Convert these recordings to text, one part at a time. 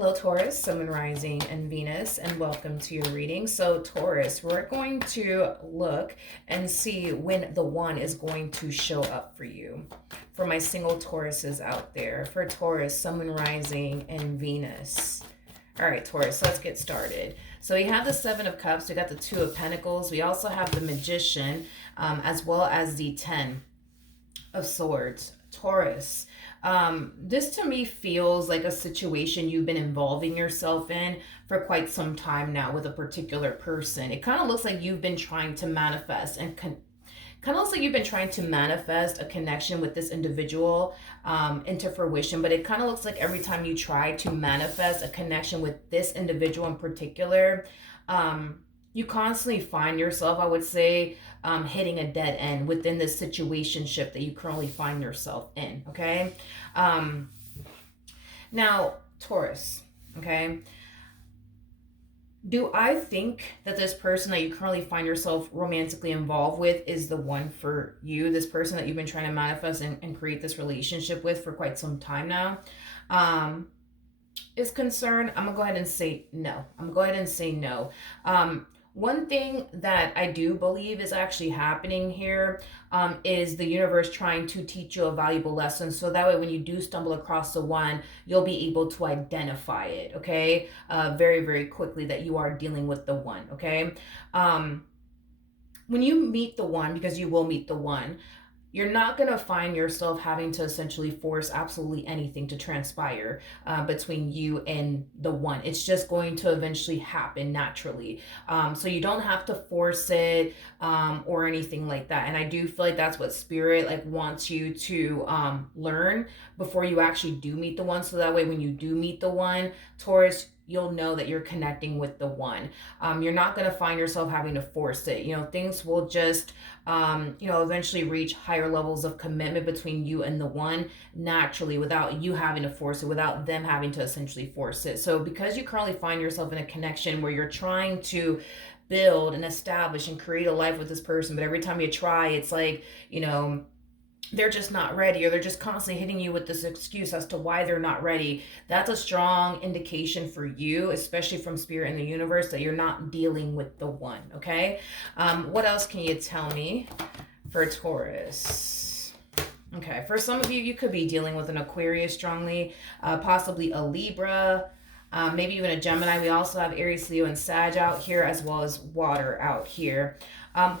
Hello, Taurus, Sun, Moon, Rising, and Venus, and welcome to your reading. So, Taurus, we're going to look and see when the one is going to show up for you. For my single Tauruses out there, for Taurus, Sun, Moon, Rising, and Venus. All right, Taurus, let's get started. So we have the Seven of Cups, we got the Two of Pentacles, we also have the Magician, as well as the Ten of Swords. Taurus, this to me feels like a situation you've been involving yourself in for quite some time now with a particular person. It kind of looks like you've been trying to manifest and kind of looks like you've been trying to manifest a connection with this individual into fruition, but it kind of looks like every time you try to manifest a connection with this individual in particular, you constantly find yourself, I would say, hitting a dead end within this situationship that you currently find yourself in, okay? Now, Taurus, okay? Do I think that this person that you currently find yourself romantically involved with is the one for you? This person that you've been trying to manifest and create this relationship with for quite some time now? Is concerned, I'm gonna go ahead and say no. One thing that I do believe is actually happening here is the universe trying to teach you a valuable lesson. So that way, when you do stumble across the one, you'll be able to identify it, okay? Very, very quickly that you are dealing with the one, okay? When you meet the one, because you will meet the one, you're not going to find yourself having to essentially force absolutely anything to transpire between you and the one. It's just going to eventually happen naturally. So you don't have to force it or anything like that. And I do feel like that's what spirit like wants you to learn before you actually do meet the one. So that way, when you do meet the one, Taurus, you'll know that you're connecting with the one. You're not going to find yourself having to force it. Things will just, eventually reach higher levels of commitment between you and the one naturally without you having to force it, without them having to essentially force it. So because you currently find yourself in a connection where you're trying to build and establish and create a life with this person, but every time you try, it's like, they're just not ready, or they're just constantly hitting you with this excuse as to why they're not ready. That's a strong indication for you, especially from spirit and the universe, that you're not dealing with the one, okay? What else can you tell me for Taurus? Okay, for some of you, you could be dealing with an Aquarius strongly, possibly a Libra, maybe even a Gemini. We also have Aries, Leo, and Sag out here, as well as water out here.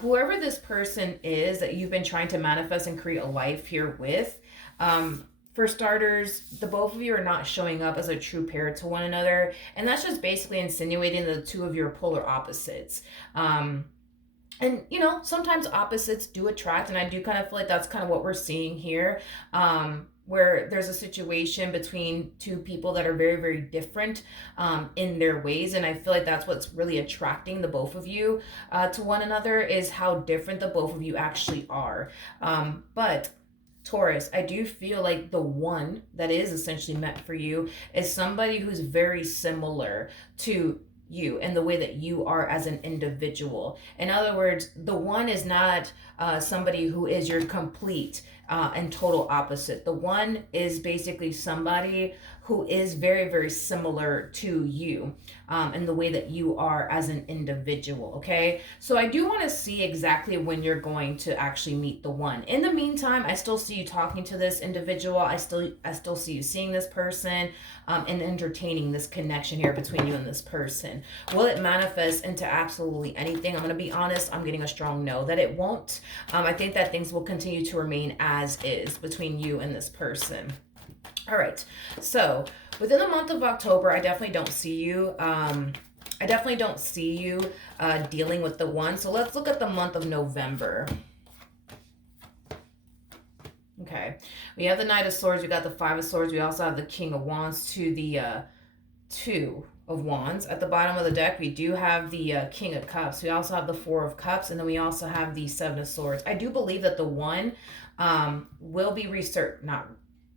Whoever this person is that you've been trying to manifest and create a life here with, for starters, the both of you are not showing up as a true pair to one another. And that's just basically insinuating the two of you are polar opposites. And, sometimes opposites do attract. And I do kind of feel like that's kind of what we're seeing here. Where there's a situation between two people that are very, very different in their ways. And I feel like that's what's really attracting the both of you to one another, is how different the both of you actually are. But Taurus, I do feel like the one that is essentially meant for you is somebody who's very similar to you and the way that you are as an individual. In other words, the one is not somebody who is your complete and total opposite. The one is basically somebody who is very, very similar to you in the way that you are as an individual, okay? So I do want to see exactly when you're going to actually meet the one. In the meantime, I still see you talking to this individual. I still see you seeing this person and entertaining this connection here between you and this person. Will it manifest into absolutely anything? I'm going to be honest, I'm getting a strong no that it won't. I think that things will continue to remain as is between you and this person. All right, so within the month of October, I definitely don't see you. Dealing with the one. So let's look at the month of November. Okay, we have the Knight of Swords, we got the Five of Swords, we also have the King of Wands to the Two of Wands. At the bottom of the deck, we do have the King of Cups. We also have the Four of Cups, and then we also have the Seven of Swords. I do believe that the one will be not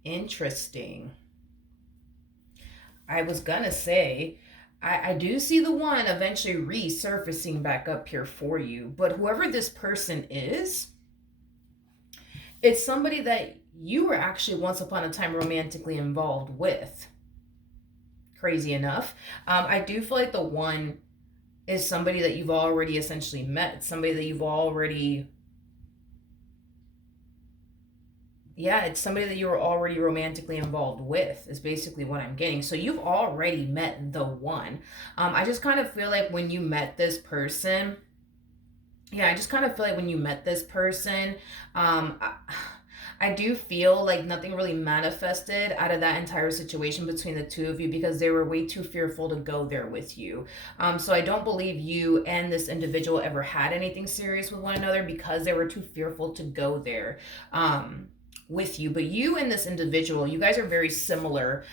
interesting. I was gonna say, I do see the one eventually resurfacing back up here for you, but whoever this person is, it's somebody that you were actually once upon a time romantically involved with. crazy enough. I do feel like the one is somebody that you've already essentially met, somebody that you've already, yeah, it's somebody that you were already romantically involved with, is basically what I'm getting. So you've already met the one. I just kind of feel like when you met this person, yeah, I just kind of feel like when you met this person, um, I, I do feel like nothing really manifested out of that entire situation between the two of you because they were way too fearful to go there with you. So I don't believe you and this individual ever had anything serious with one another because they were too fearful to go there. With you, but you and this individual, you guys are very similar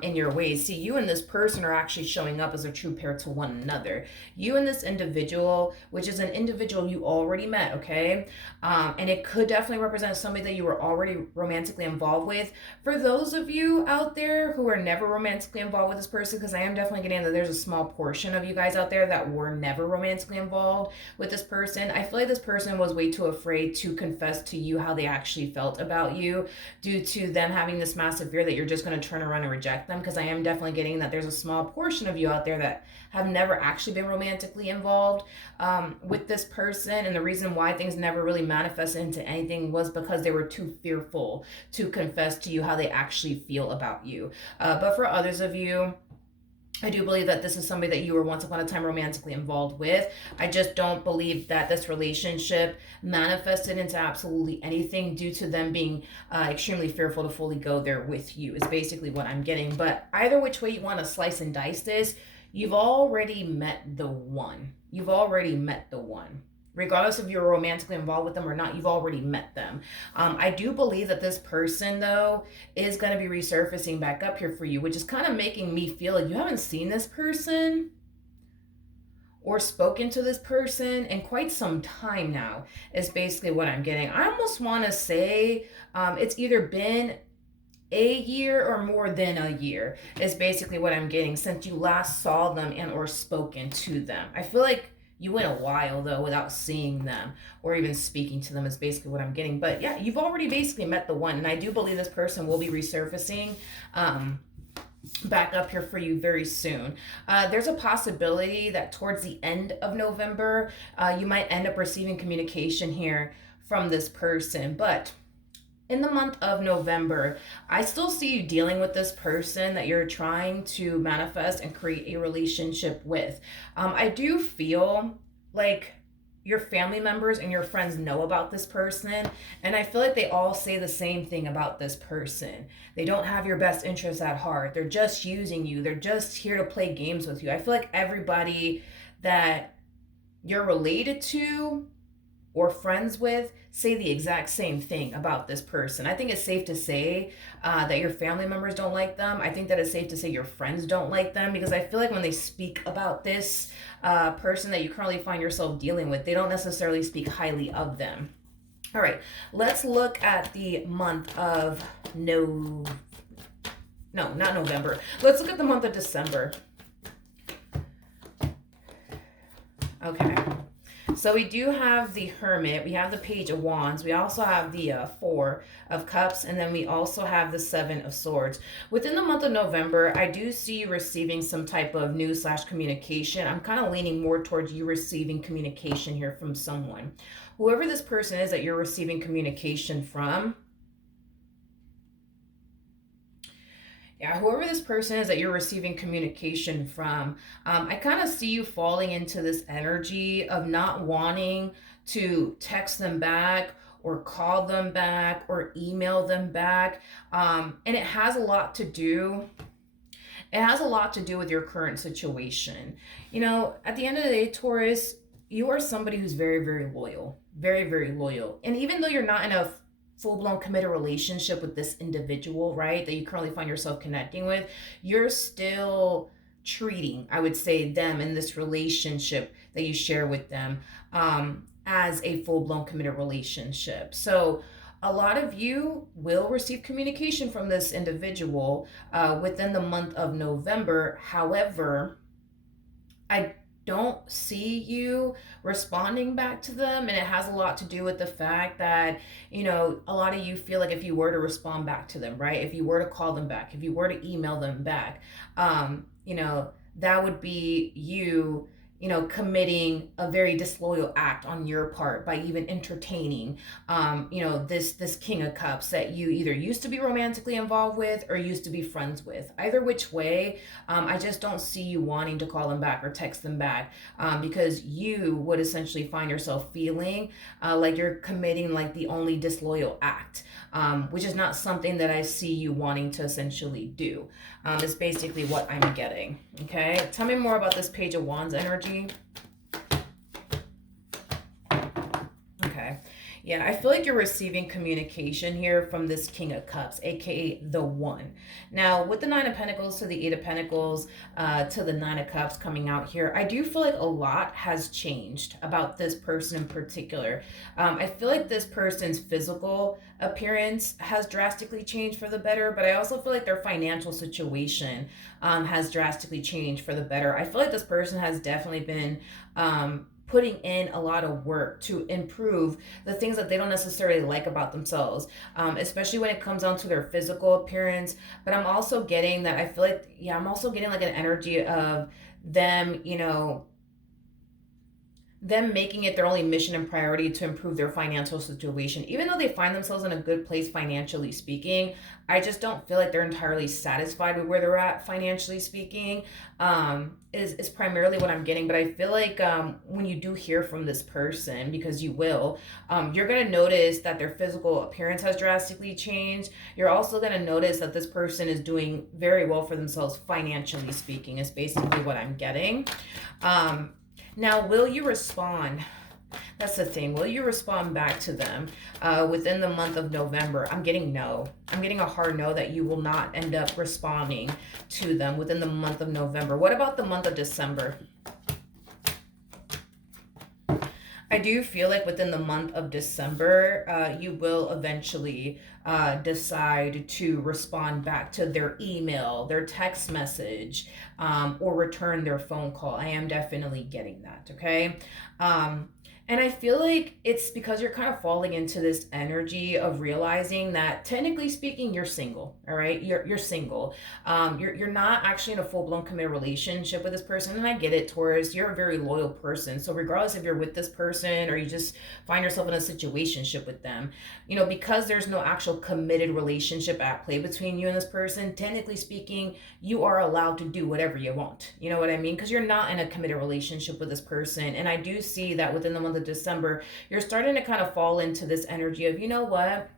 in your ways. See, you and this person are actually showing up as a true pair to one another. You and this individual, which is an individual you already met, okay? And it could definitely represent somebody that you were already romantically involved with. For those of you out there who are never romantically involved with this person, because I am definitely getting that there's a small portion of you guys out there that were never romantically involved with this person, I feel like this person was way too afraid to confess to you how they actually felt about you due to them having this massive fear that you're just going to turn around and reject them. Because I am definitely getting that there's a small portion of you out there that have never actually been romantically involved with this person, and the reason why things never really manifested into anything was because they were too fearful to confess to you how they actually feel about you. But for others of you, I do believe that this is somebody that you were once upon a time romantically involved with. I just don't believe that this relationship manifested into absolutely anything due to them being extremely fearful to fully go there with you, is basically what I'm getting. But either which way you want to slice and dice this, you've already met the one. You've already met the one. Regardless if you're romantically involved with them or not, you've already met them. I do believe that this person, though, is going to be resurfacing back up here for you, which is kind of making me feel like you haven't seen this person or spoken to this person in quite some time now, is basically what I'm getting. I almost want to say it's either been a year or more than a year, is basically what I'm getting, since you last saw them and or spoken to them. I feel like you went a while though without seeing them or even speaking to them, is basically what I'm getting. But yeah, you've already basically met the one, and I do believe this person will be resurfacing back up here for you very soon. There's a possibility that towards the end of November, you might end up receiving communication here from this person. But in the month of November, I still see you dealing with this person that you're trying to manifest and create a relationship with. I do feel like your family members and your friends know about this person, and I feel like they all say the same thing about this person. They don't have your best interests at heart. They're just using you. They're just here to play games with you. I feel like everybody that you're related to or friends with say the exact same thing about this person. I think it's safe to say that your family members don't like them. I think that it's safe to say your friends don't like them, because I feel like when they speak about this person that you currently find yourself dealing with, they don't necessarily speak highly of them. All right, let's look at the month of no, not November. Let's look at the month of December. Okay. So we do have the Hermit, we have the Page of Wands, we also have the Four of Cups, and then we also have the Seven of Swords. Within the month of November, I do see you receiving some type of news / communication. I'm kind of leaning more towards you receiving communication here from someone. Whoever this person is that you're receiving communication from, whoever this person is that you're receiving communication from, I kind of see you falling into this energy of not wanting to text them back or call them back or email them back. And it has a lot to do with your current situation. You know, at the end of the day, Taurus, you are somebody who's very, very loyal, very, very loyal. And even though you're not in a full-blown committed relationship with this individual, right, that you currently find yourself connecting with, you're still treating, I would say, them in this relationship that you share with them as a full-blown committed relationship. So a lot of you will receive communication from this individual within the month of November. However, I don't see you responding back to them. And it has a lot to do with the fact that, a lot of you feel like if you were to respond back to them, right? If you were to call them back, if you were to email them back, that would be you, committing a very disloyal act on your part by even entertaining, this King of Cups that you either used to be romantically involved with or used to be friends with. Either which way, I just don't see you wanting to call them back or text them back, because you would essentially find yourself feeling like you're committing like the only disloyal act, which is not something that I see you wanting to essentially do. Is basically what I'm getting. Okay, tell me more about this Page of Wands energy. Okay, yeah, I feel like you're receiving communication here from this King of Cups, aka the One. Now, with the Nine of Pentacles to the Eight of Pentacles to the Nine of Cups coming out here, I do feel like a lot has changed about this person in particular. I feel like this person's physical appearance has drastically changed for the better, but I also feel like their financial situation has drastically changed for the better. I feel like this person has definitely been putting in a lot of work to improve the things that they don't necessarily like about themselves, especially when it comes down to their physical appearance. But I'm also getting that I feel like, I'm also getting like an energy of them, them making it their only mission and priority to improve their financial situation. Even though they find themselves in a good place financially speaking, I just don't feel like they're entirely satisfied with where they're at financially speaking, is primarily what I'm getting. But I feel like when you do hear from this person, because you will, you're going to notice that their physical appearance has drastically changed. You're also going to notice that this person is doing very well for themselves financially speaking, is basically what I'm getting. Now, will you respond? That's the thing. Will you respond back to them within the month of November? I'm getting no. I'm getting a hard no that you will not end up responding to them within the month of November. What about the month of December? I do feel like within the month of December, you will eventually decide to respond back to their email, their text message, or return their phone call. I am definitely getting that, okay? And I feel like it's because you're kind of falling into this energy of realizing that technically speaking, you're single, all right? You're single. You're not actually in a full-blown committed relationship with this person. And I get it, Taurus, you're a very loyal person. So regardless if you're with this person or you just find yourself in a situationship with them, because there's no actual committed relationship at play between you and this person, technically speaking, you are allowed to do whatever you want. You know what I mean? Because you're not in a committed relationship with this person. And I do see that within the month of December, you're starting to kind of fall into this energy of, you know what?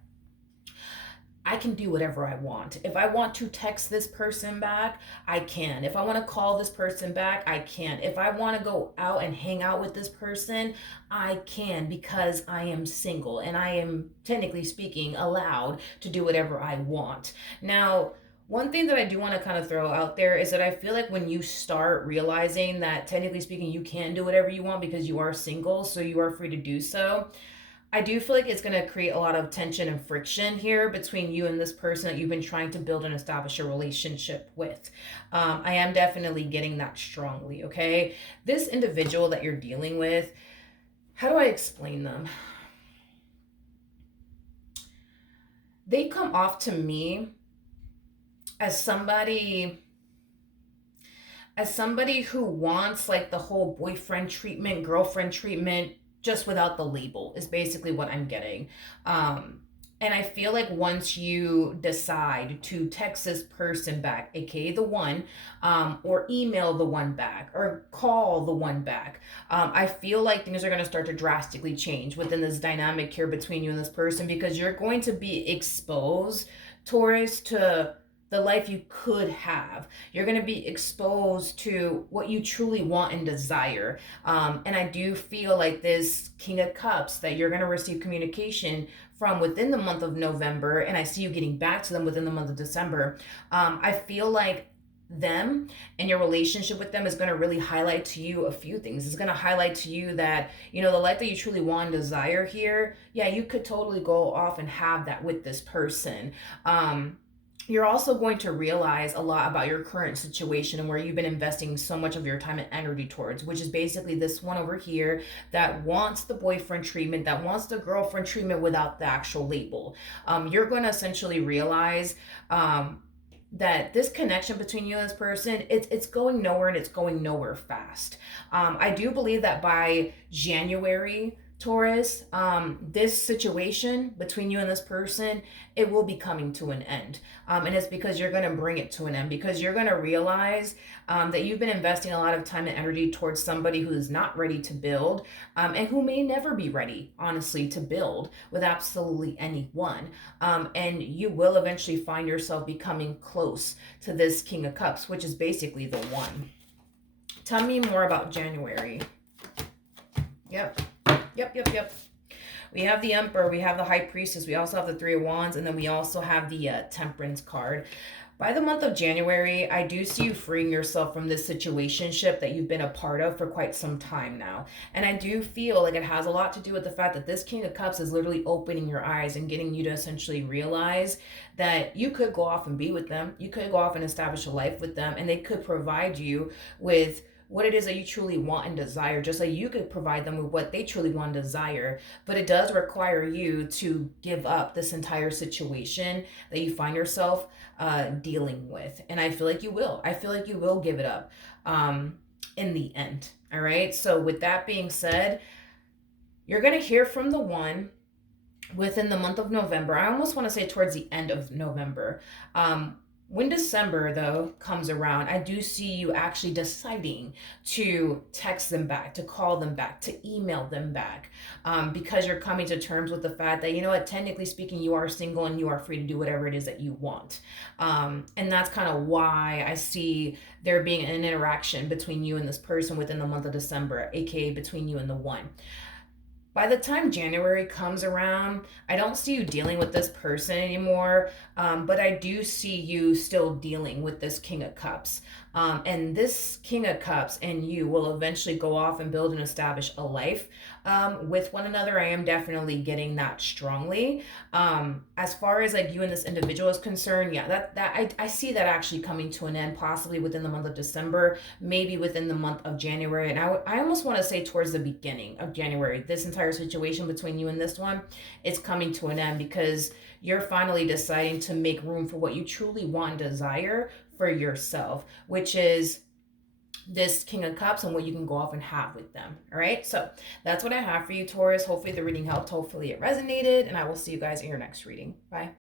I can do whatever I want. If I want to text this person back, I can. If I want to call this person back, I can. If I want to go out and hang out with this person, I can, because I am single and I am, technically speaking, allowed to do whatever I want. Now, one thing that I do want to kind of throw out there is that I feel like when you start realizing that technically speaking, you can do whatever you want because you are single, so you are free to do so. I do feel like it's going to create a lot of tension and friction here between you and this person that you've been trying to build and establish a relationship with. I am definitely getting that strongly, okay? This individual that you're dealing with, how do I explain them? They come off to me as somebody who wants like the whole boyfriend treatment, girlfriend treatment, just without the label, is basically what I'm getting. And I feel like once you decide to text this person back, aka the One, or email the One back, or call the One back, I feel like things are going to start to drastically change within this dynamic here between you and this person, because you're going to be exposed, Taurus, to the life you could have. You're going to be exposed to what you truly want and desire. And I do feel like this King of Cups that you're going to receive communication from within the month of November, and I see you getting back to them within the month of December. I feel like them and your relationship with them is going to really highlight to you a few things. It's going to highlight to you that, the life that you truly want and desire here, yeah, you could totally go off and have that with this person. you're also going to realize a lot about your current situation and where you've been investing so much of your time and energy towards, which is basically this one over here that wants the boyfriend treatment, that wants the girlfriend treatment without the actual label. You're going to essentially realize that this connection between you and this person, it's going nowhere, and it's going nowhere fast. I do believe that by January, Taurus, this situation between you and this person, it will be coming to an end. And it's because you're going to bring it to an end, because you're going to realize that you've been investing a lot of time and energy towards somebody who's not ready to build, and who may never be ready, honestly, to build with absolutely anyone. And you will eventually find yourself becoming close to this King of Cups, which is basically the one. Tell me more about January. Yep. Yep. We have the Emperor, we have the High Priestess, we also have the Three of Wands, and then we also have the Temperance card. By the month of January, I do see you freeing yourself from this situationship that you've been a part of for quite some time now. And I do feel like it has a lot to do with the fact that this King of Cups is literally opening your eyes and getting you to essentially realize that you could go off and be with them. You could go off and establish a life with them, and they could provide you with what it is that you truly want and desire, just like you could provide them with what they truly want and desire. But it does require you to give up this entire situation that you find yourself dealing with. And I feel like you will. I feel like you will give it up in the end. All right. So, with that being said, you're going to hear from the one within the month of November. I almost want to say towards the end of November. When December, though, comes around, I do see you actually deciding to text them back, to call them back, to email them back, because you're coming to terms with the fact that, you know what, technically speaking, you are single and you are free to do whatever it is that you want. And that's kind of why I see there being an interaction between you and this person within the month of December, aka between you and the one. By the time January comes around, I don't see you dealing with this person anymore, but I do see you still dealing with this King of Cups. And this King of Cups and you will eventually go off and build and establish a life with one another. I am definitely getting that strongly. As far as like you and this individual is concerned, yeah, I see that actually coming to an end, possibly within the month of December, maybe within the month of January. And I almost want to say towards the beginning of January, this entire situation between you and this one is coming to an end, because you're finally deciding to make room for what you truly want and desire for yourself, which is this King of Cups and what you can go off and have with them. All right. So that's what I have for you, Taurus. Hopefully the reading helped. Hopefully it resonated. And I will see you guys in your next reading. Bye.